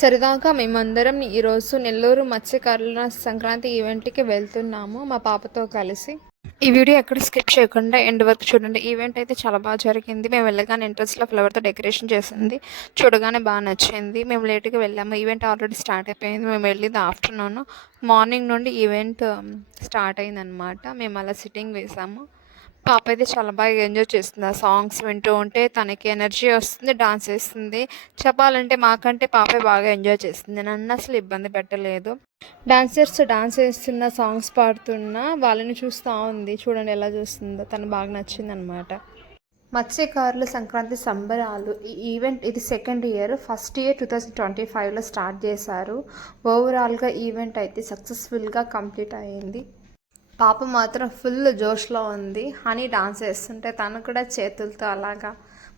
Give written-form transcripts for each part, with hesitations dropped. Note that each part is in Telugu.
సరదాగా మేమందరం ఈరోజు నెల్లూరు మత్స్యకారుల సంక్రాంతి ఈవెంట్కి వెళ్తున్నాము మా పాపతో కలిసి. ఈ వీడియో ఎక్కడ స్కిప్ చేయకుండా ఎండ్ వరకు చూడండి. ఈవెంట్ అయితే చాలా బాగా జరిగింది. మేము వెళ్ళగానే ఎంట్రన్స్లో ఫ్లవర్తో డెకరేషన్ చేసింది. చూడగానే బాగా నచ్చింది. మేము లేట్గా వెళ్ళాము. ఈవెంట్ ఆల్రెడీ స్టార్ట్ అయిపోయింది. మేము వెళ్ళింది ఆఫ్టర్నూన్. మార్నింగ్ నుండి ఈవెంట్ స్టార్ట్ అయిందనమాట. మేము అలా సిట్టింగ్ వేసాము. పాప అయితే చాలా బాగా ఎంజాయ్ చేస్తుంది. ఆ సాంగ్స్ వింటూ ఉంటే తనకి ఎనర్జీ వస్తుంది, డాన్స్ వేస్తుంది. చెప్పాలంటే మాకంటే పాపే బాగా ఎంజాయ్ చేస్తుంది. నన్ను అసలు ఇబ్బంది పెట్టలేదు. డాన్సర్స్ డాన్స్ వేస్తున్న, సాంగ్స్ పాడుతున్నా వాళ్ళని చూస్తూ ఉంది. చూడండి ఎలా చూస్తుందో. తను బాగా నచ్చిందనమాట. మత్స్యకారుల సంక్రాంతి సంబరాలు ఈ ఈవెంట్ ఇది సెకండ్ ఇయర్. ఫస్ట్ ఇయర్ 2025లో స్టార్ట్ చేశారు. ఓవరాల్గా ఈవెంట్ అయితే సక్సెస్ఫుల్గా కంప్లీట్ అయ్యింది. పాప మాత్రం ఫుల్ జోష్లో ఉంది. హనీ డాన్స్ వేస్తుంటే తను కూడా చేతులతో అలాగా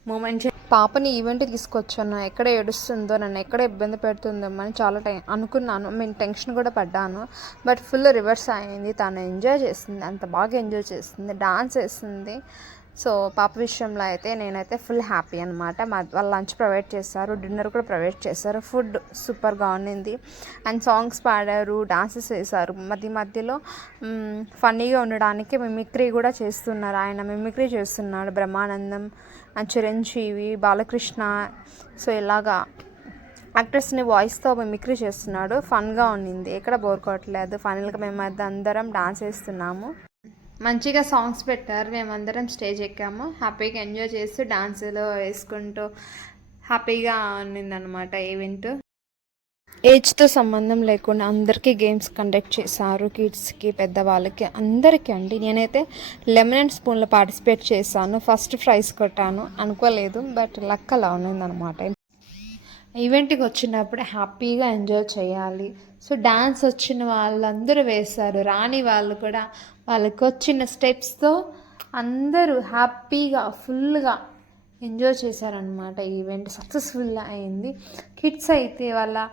మూమెంట్ పాపని ఈవెంట్కి తీసుకొచ్చాను. ఎక్కడ ఏడుస్తుందో, నన్ను ఎక్కడ ఇబ్బంది పెడుతుందో అని చాలా అనుకున్నాను. నేను టెన్షన్ కూడా పడ్డాను. బట్ ఫుల్ రివర్స్ అయింది. తను ఎంజాయ్ చేస్తుంది, అంత బాగా ఎంజాయ్ చేస్తుంది, డాన్స్ వేస్తుంది. సో పాప విషయంలో అయితే నేనైతే ఫుల్ హ్యాపీ అనమాట. వాళ్ళు లంచ్ ప్రొవైడ్ చేశారు, డిన్నర్ కూడా ప్రొవైడ్ చేశారు. ఫుడ్ సూపర్గా ఉన్నింది. అండ్ సాంగ్స్ పాడారు, డాన్సెస్ వేశారు. మధ్యలో ఫన్నీగా ఉండడానికి మిమిక్రీ కూడా చేస్తున్నారు. ఆయన మిమిక్రీ చేస్తున్నాడు. బ్రహ్మానందం, చిరంజీవి, బాలకృష్ణ. సో ఇలాగా యాక్టర్స్ని వాయిస్తో మిమిక్రీ చేస్తున్నాడు. ఫన్గా ఉన్నింది, ఎక్కడ బోర్ కొట్టలేదు. ఫైనల్గా మేము అందరం డాన్స్ వేస్తున్నాము. మంచిగా సాంగ్స్ పెట్టారు. మేమందరం స్టేజ్ ఎక్కాము. హ్యాపీగా ఎంజాయ్ చేస్తూ డాన్సులు వేసుకుంటూ హ్యాపీగా ఉన్నిందనమాట ఈవెంట్. ఏజ్తో సంబంధం లేకుండా అందరికీ గేమ్స్ కండక్ట్ చేశారు. కిడ్స్కి, పెద్దవాళ్ళకి, అందరికీ అండి. నేనైతే లెమన్ అండ్ స్పూన్లో పార్టిసిపేట్ చేశాను. ఫస్ట్ ప్రైజ్ కొట్టాను. అనుకోలేదు, బట్ లక్ అలా ఉన్నిందనమాట. ఈవెంట్కి వచ్చినప్పుడు హ్యాపీగా ఎంజాయ్ చేయాలి. సో డ్యాన్స్ వచ్చిన వాళ్ళందరూ వేశారు. రాని వాళ్ళు కూడా వాళ్ళకి వచ్చిన స్టెప్స్తో అందరూ హ్యాపీగా ఫుల్గా ఎంజాయ్ చేశారనమాట. ఈవెంట్ సక్సెస్ఫుల్గా అయింది. కిడ్స్ అయితే వాళ్ళ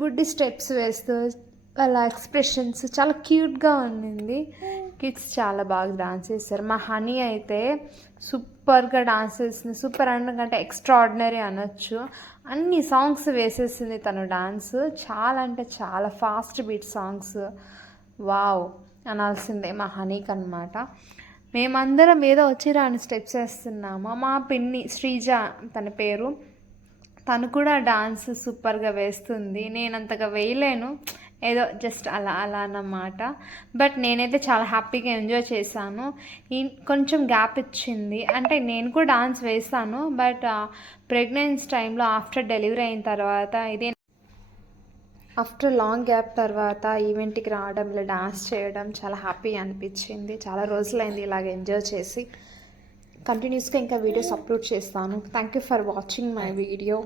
బుడ్డి స్టెప్స్ వేస్తూ వాళ్ళ ఎక్స్ప్రెషన్స్ చాలా క్యూట్గా ఉండింది. కిడ్స్ చాలా బాగా డాన్స్ చేశారు. మా హనీ అయితే సూపర్గా డాన్స్ చేసింది. సూపర్ అంటే ఎక్స్ట్రాడినరీ అనొచ్చు. అన్ని సాంగ్స్ వేసేసింది తను డాన్స్. చాలా అంటే చాలా ఫాస్ట్ బీట్ సాంగ్స్. వావ్ అనాల్సిందే మా హనీకి అనమాట. మేమందరం ఏదో వచ్చి రాని స్టెప్స్ వేస్తున్నాము. మా పిన్ని శ్రీజ తన పేరు, తను కూడా డాన్స్ సూపర్గా వేస్తుంది. నేను అంతగా వేయలేను, ఏదో జస్ట్ అలా అన్నమాట. బట్ నేనైతే చాలా హ్యాపీగా ఎంజాయ్ చేశాను. కొంచెం గ్యాప్ ఇచ్చింది అంటే నేను కూడా డాన్స్ వేస్తాను. బట్ ప్రెగ్నెన్సీ టైంలో ఆఫ్టర్ డెలివరీ అయిన తర్వాత ఇదే ఆఫ్టర్ లాంగ్ గ్యాప్ తర్వాత ఈవెంట్కి రావడం, ఇలా డాన్స్ చేయడం చాలా హ్యాపీ అనిపించింది. చాలా రోజులైంది ఇలాగ ఎంజాయ్ చేసి. కంటిన్యూస్గా ఇంకా వీడియోస్ అప్లోడ్ చేస్తాను. Thank you for watching my video.